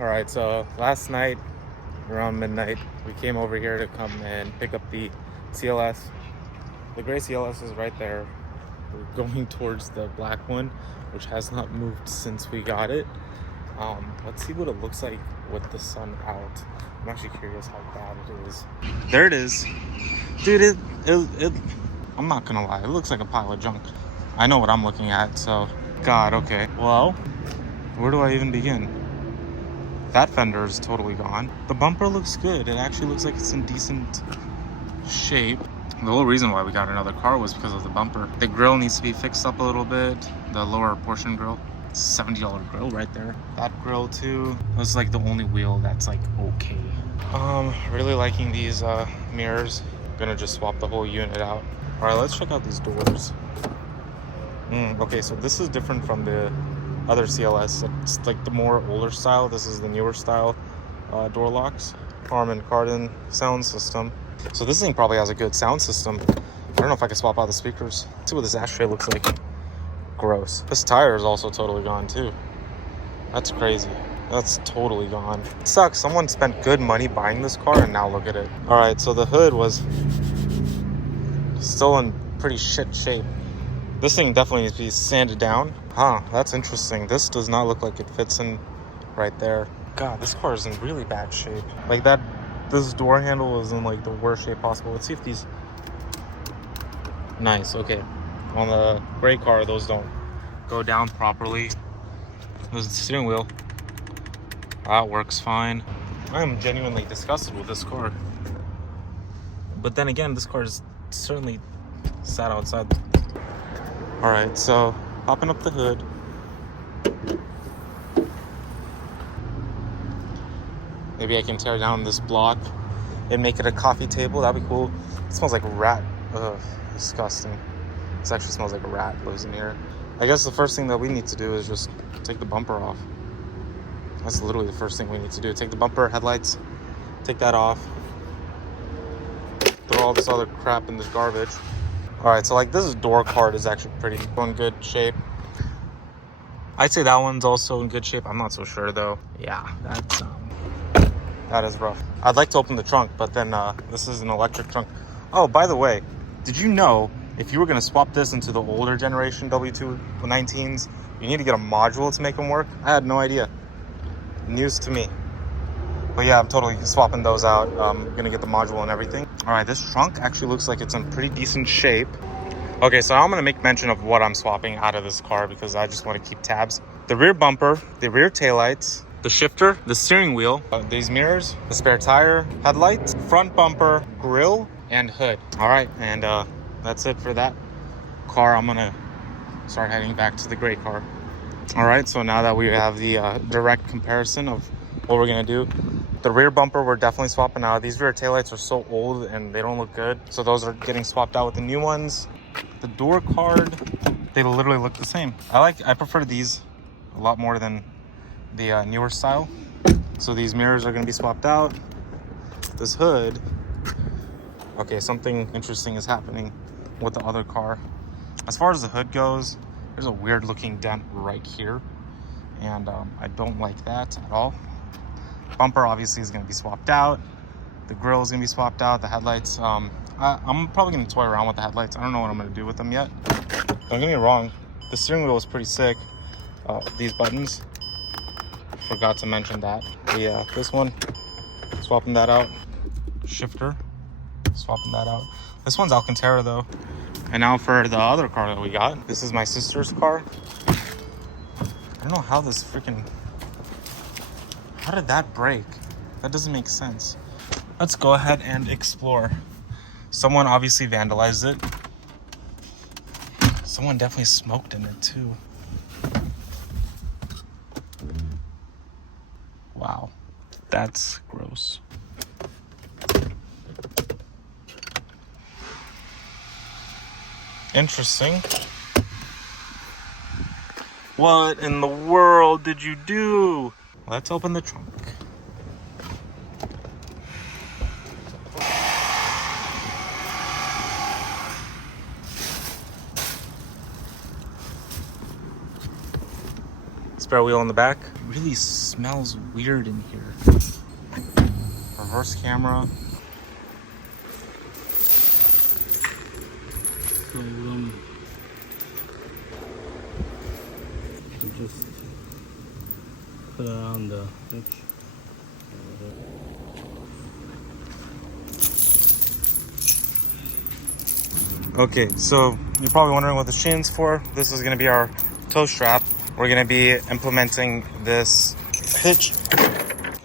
All right, so last night around midnight, we came over here to come and pick up the CLS. The gray CLS is right there. We're going towards the black one, which has not moved since we got it. Let's see what it looks like with the sun out. I'm actually curious how bad it is. There it is. Dude, I'm not gonna lie, it looks like a pile of junk. I know what I'm looking at, so God, okay. Well, where do I even begin? That fender is totally gone. The bumper looks good. It actually looks like it's in decent shape. The whole reason why we got another car was because of the bumper. The grill needs to be fixed up a little bit. The lower portion grill. It's a $70 grill right there. That grill too. That's like the only wheel that's like okay. Really liking these mirrors. Gonna just swap the whole unit out. All right, let's check out these doors. Okay, so this is different from the other CLS. It's like the more older style. This is the newer style door locks. Harman Kardon sound system. So this thing probably has a good sound system. I don't know if I can swap out the speakers. Let's see what this ashtray looks like. Gross. This tire is also totally gone too. That's crazy. That's totally gone. It sucks. Someone spent good money buying this car and now look at it. All right, so the hood was still in pretty shit shape. This thing definitely needs to be sanded down. Huh, that's interesting. This does not look like it fits in right there. God, this car is in really bad shape. Like that, this door handle is in like the worst shape possible. Let's see if these, nice, okay. On the gray car, those don't go down properly. There's the steering wheel. That works fine. I am genuinely disgusted with this car. But then again, this car is certainly sat outside. All right, so popping up the hood. Maybe I can tear down this block and make it a coffee table. That'd be cool. It smells like a rat. Ugh, disgusting. This actually smells like a rat lives in here. I guess the first thing that we need to do is just take the bumper off. That's literally the first thing we need to do. Take the bumper, headlights, take that off. Throw all this other crap in the garbage. All right, so like this door card is actually pretty in good shape. I'd say that one's also in good shape. I'm not so sure though. Yeah, that is rough. I'd like to open the trunk, but then this is an electric trunk. Oh, by the way, did you know if you were gonna swap this into the older generation W219s, you need to get a module to make them work? I had no idea. News to me. But yeah, I'm totally swapping those out. I'm gonna get the module and everything. All right, this trunk actually looks like it's in pretty decent shape. Okay, so I'm gonna make mention of what I'm swapping out of this car because I just want to keep tabs. The rear bumper, the rear taillights, the shifter, the steering wheel, these mirrors, the spare tire, headlights, front bumper, grille, and hood. All right, and that's it for that car. I'm gonna start heading back to the gray car. All right, so now that we have the direct comparison of what we're gonna do, the rear bumper we're definitely swapping out. These rear taillights are so old and they don't look good, so those are getting swapped out with the new ones. The door card, they literally look the same. I prefer these a lot more than the newer style. So these mirrors are gonna be swapped out. This hood, okay, something interesting is happening with the other car. As far as the hood goes, there's a weird looking dent right here, and I don't like that at all. Bumper obviously is going to be swapped out. The grill is going to be swapped out. The headlights, I'm probably going to toy around with the headlights. I don't know what I'm going to do with them yet. Don't get me wrong, the steering wheel is pretty sick. These buttons, forgot to mention that. But yeah, this one, swapping that out. Shifter, swapping that out. This one's Alcantara though. And now for the other car that we got. This is my sister's car. I don't know how this freaking... How did that break? That doesn't make sense. Let's go ahead and explore. Someone obviously vandalized it. Someone definitely smoked in it too. Wow, that's gross. Interesting. What in the world did you do? Let's open the trunk. Spare wheel in the back. really smells weird in here. Reverse camera. So just put it on the hitch. Okay, so you're probably wondering what this chain's for. This is gonna be our tow strap. We're gonna be implementing this hitch,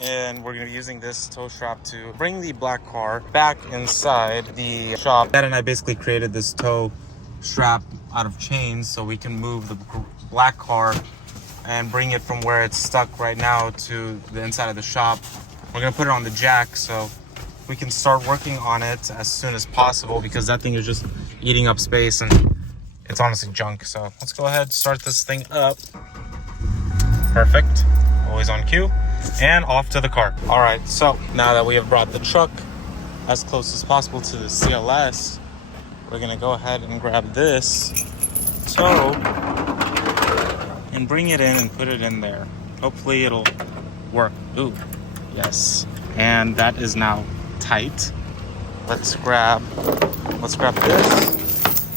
and we're gonna be using this tow strap to bring the black car back inside the shop. Dad and I basically created this tow strap out of chains so we can move the black car and bring it from where it's stuck right now to the inside of the shop. We're gonna put it on the jack so we can start working on it as soon as possible, because that thing is just eating up space and it's honestly junk. So let's go ahead and start this thing up. Perfect, always on cue, and off to the car. All right, so now that we have brought the truck as close as possible to the CLS, we're gonna go ahead and grab this tow and bring it in and put it in there. Hopefully it'll work. Ooh, yes. And that is now tight. Let's grab this.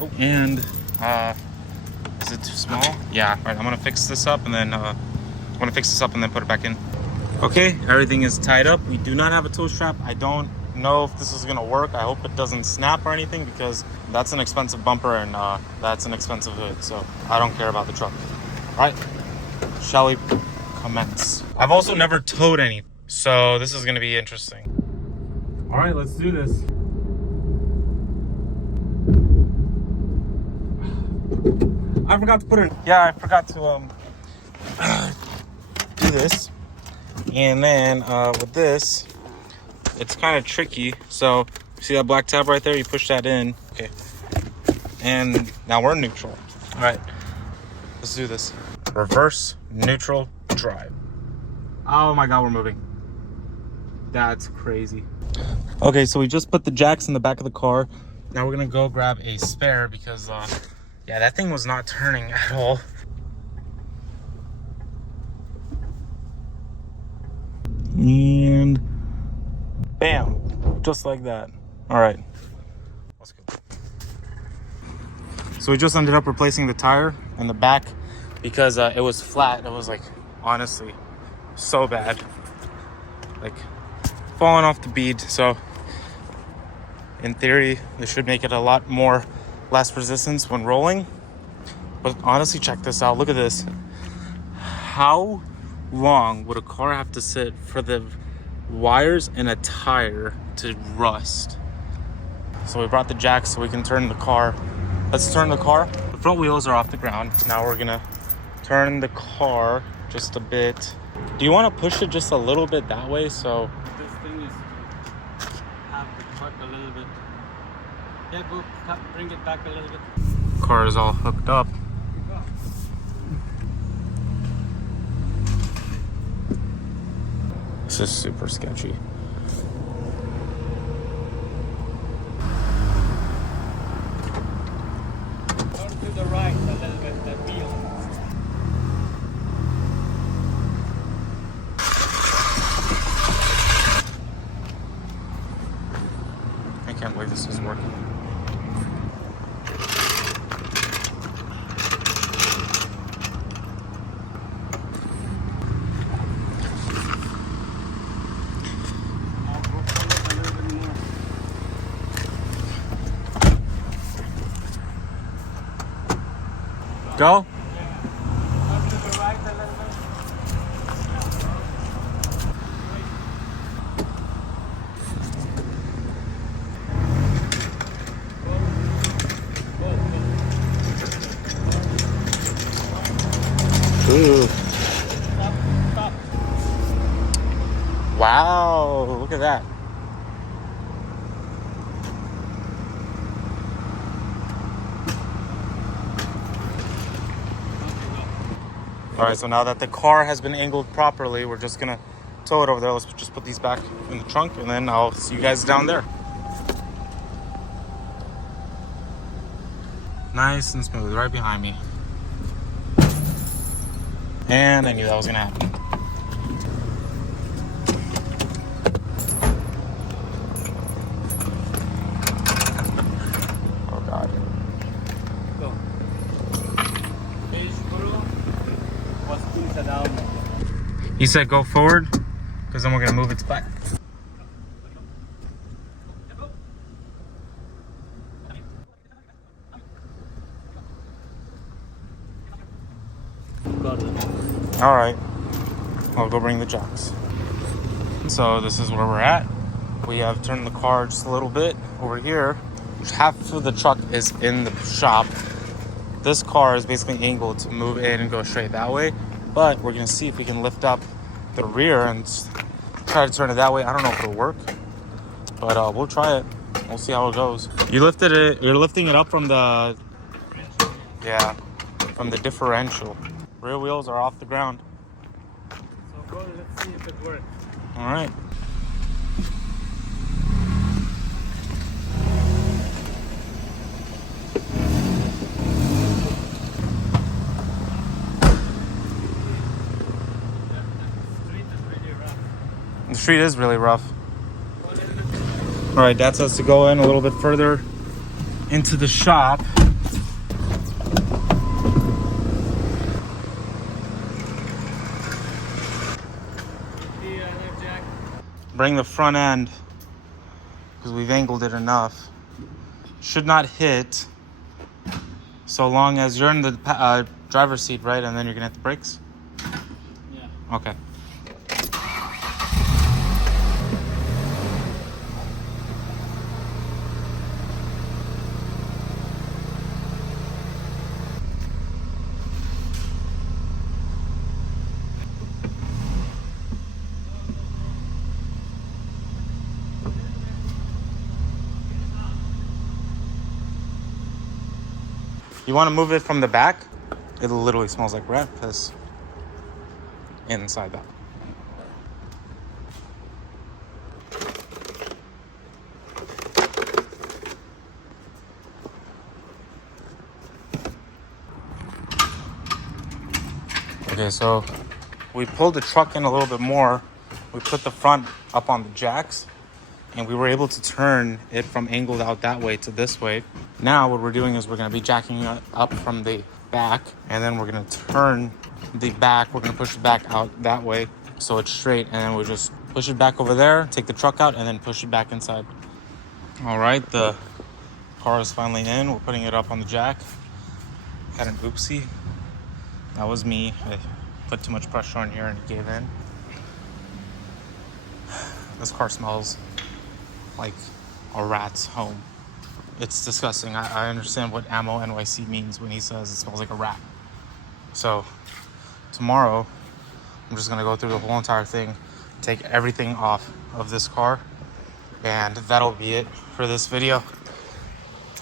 Oh, and is it too small? Yeah. All right, I'm gonna fix this up and then put it back in. Okay, everything is tied up. We do not have a tow strap. I don't know if this is gonna work. I hope it doesn't snap or anything, because that's an expensive bumper and that's an expensive hood, so I don't care about the truck. All right, shall we commence? I've also never towed any, so this is gonna be interesting. All right, let's do this. I forgot to put it. Yeah, I forgot to do this. And then with this, it's kind of tricky. So see that black tab right there? You push that in. Okay. And now we're neutral. All right, let's do this. Reverse neutral drive. Oh my God, we're moving. That's crazy. Okay, so we just put the jacks in the back of the car. Now we're gonna go grab a spare because yeah, that thing was not turning at all. And bam, just like that. All right, let's go. So we just ended up replacing the tire in the back because it was flat. It was like, honestly, so bad, like falling off the bead. So in theory, this should make it a lot more less resistance when rolling. But honestly, check this out. Look at this. How long would a car have to sit for the wires in a tire to rust? So we brought the jacks so we can turn the car. Let's turn the car. The front wheels are off the ground. Now we're gonna turn the car just a bit. Do you want to push it just a little bit that way? So This thing is to have the truck a little bit. Yeah, go bring it back a little bit. car is all hooked up. This is super sketchy. Turn to the right a little bit, the wheel. I can't believe this is working. Go. Turn to the right a little bit. Ooh. Stop. Wow, look at that. All right, so now that the car has been angled properly, we're just gonna tow it over there. Let's just put these back in the trunk and then I'll see you guys down there. Nice and smooth, right behind me. And I knew that was gonna happen. You said go forward, because then we're gonna move its back. Got it. All right, I'll go bring the jacks. So this is where we're at. We have turned the car just a little bit over here. Half of the truck is in the shop. This car is basically angled to move in and go straight that way, but we're gonna see if we can lift up the rear and try to turn it that way. I don't know if it'll work, but we'll try it. We'll see how it goes. You lifted it. You're lifting it up from the, yeah, from the differential. Rear wheels are off the ground. So go, let's see if it works. All right. The street is really rough. All right, Dad says to go in a little bit further into the shop. Bring the front end, because we've angled it enough. Should not hit, so long as you're in the driver's seat, right? And then you're gonna hit the brakes? Yeah. Okay. You want to move it from the back? It literally smells like rat piss inside that. Okay, so we pulled the truck in a little bit more. We put the front up on the jacks, and we were able to turn it from angled out that way to this way. Now what we're doing is we're going to be jacking it up from the back, and then we're going to turn the back. We're going to push it back out that way so it's straight, and then we'll just push it back over there, take the truck out, and then push it back inside. All right, the car is finally in. We're putting it up on the jack. Had an oopsie. That was me. I put too much pressure on here and it gave in. This car smells like a rat's home. It's disgusting. I understand what Ammo NYC means when he says it smells like a rat. So tomorrow, I'm just gonna go through the whole entire thing, take everything off of this car, and that'll be it for this video.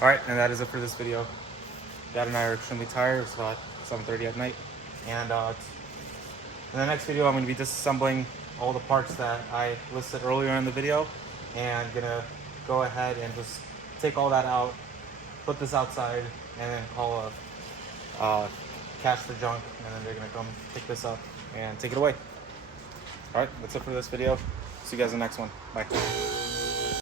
All right, and that is it for this video. Dad and I are extremely tired. It's about 7:30 at night. And in the next video, I'm gonna be disassembling all the parts that I listed earlier in the video, and gonna go ahead and just take all that out, put this outside, and then call a cash for junk, and then they're gonna come pick this up and take it away. All right, that's it for this video. See you guys in the next one. Bye.